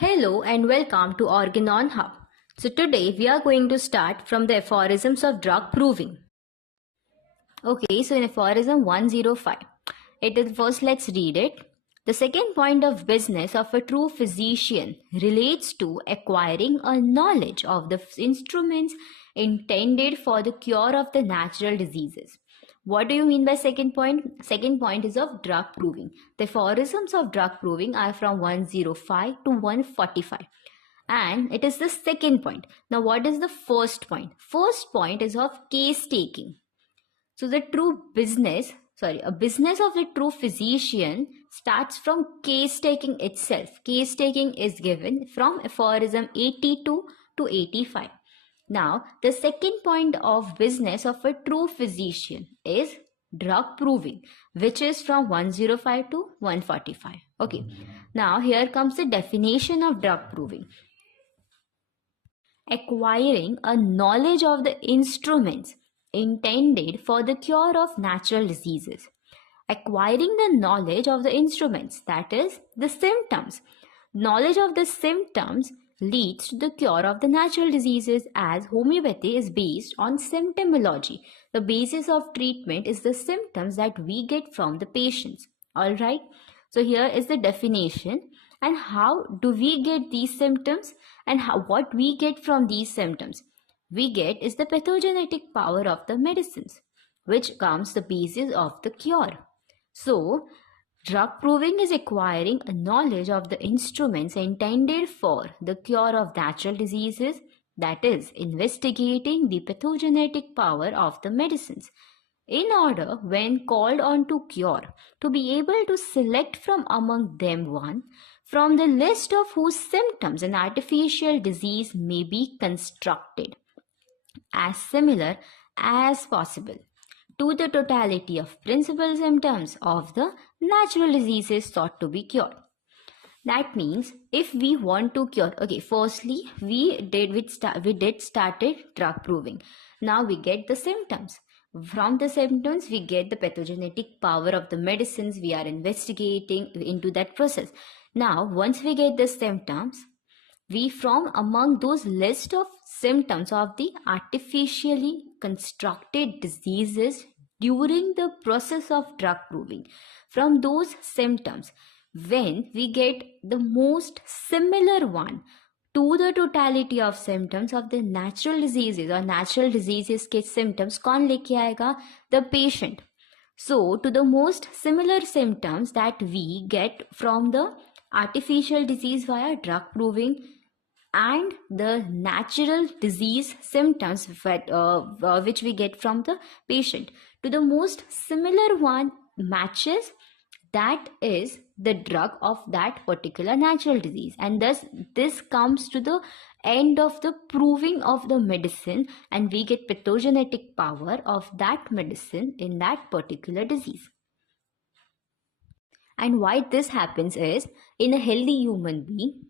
Hello and welcome to Organon-Hub. So today we are going to start from the aphorisms of drug proving. Okay, so in aphorism 105, it is first, let's read it. The second point of business of a true physician relates to acquiring a knowledge of the instruments intended for the cure of the natural diseases. What do you mean by second point? Second point is of drug proving. The aphorisms of drug proving are from 105 to 145. And it is the second point. Now, what is the first point? First point is of case taking. So the a business of the true physician starts from case taking itself. Case taking is given from aphorism 82 to 85. Now, the second point of business of a true physician is drug proving, which is from 105 to 145. Okay. Now, here comes the definition of drug proving. Acquiring a knowledge of the instruments intended for the cure of natural diseases. Acquiring the knowledge of the instruments, that is, the symptoms. Knowledge of the symptoms leads to the cure of the natural diseases, as homeopathy is based on symptomology. The basis of treatment is the symptoms that we get from the patients. Alright, so here is the definition. And how do we get these symptoms, and what we get from these symptoms? We get is the pathogenetic power of the medicines, which comes the basis of the cure. So, drug proving is acquiring a knowledge of the instruments intended for the cure of natural diseases, that is, investigating the pathogenetic power of the medicines, in order, when called on to cure, to be able to select from among them one, from the list of whose symptoms an artificial disease may be constructed, as similar as possible to the totality of principal symptoms of the natural diseases thought to be cured. That means if we want to cure, okay, firstly we started drug proving. Now we get the symptoms. From the symptoms we get the pathogenetic power of the medicines. We are investigating into that process. Now once we get the symptoms, we from among those list of symptoms of the artificially constructed diseases during the process of drug proving, from those symptoms, when we get the most similar one to the totality of symptoms of the natural diseases or natural diseases के symptoms कौन लेके आएगा? The patient. So to the most similar symptoms that we get from the artificial disease via drug proving and the natural disease symptoms which we get from the patient, to the most similar one matches, that is the drug of that particular natural disease. And thus this comes to the end of the proving of the medicine, and we get pathogenetic power of that medicine in that particular disease. And why this happens is, in a healthy human being,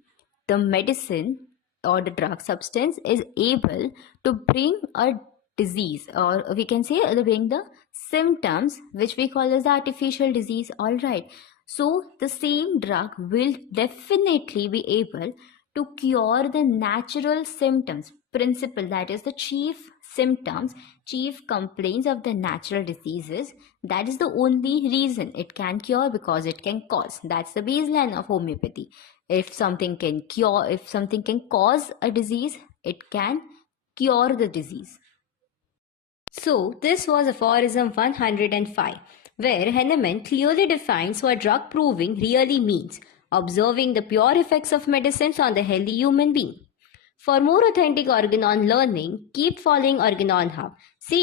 the medicine or the drug substance is able to bring a disease, or we can say bring the symptoms which we call as the artificial disease. All right, so the same drug will definitely be able to cure the natural symptoms, principle, that is the chief symptoms, chief complaints of the natural diseases. That is the only reason it can cure, because it can cause. That's the baseline of homeopathy. If something can cure, if something can cause a disease, it can cure the disease. So this was aphorism 105, where Henneman clearly defines what drug proving really means: observing the pure effects of medicines on the healthy human being. For more authentic Organon learning, keep following Organon-Hub. See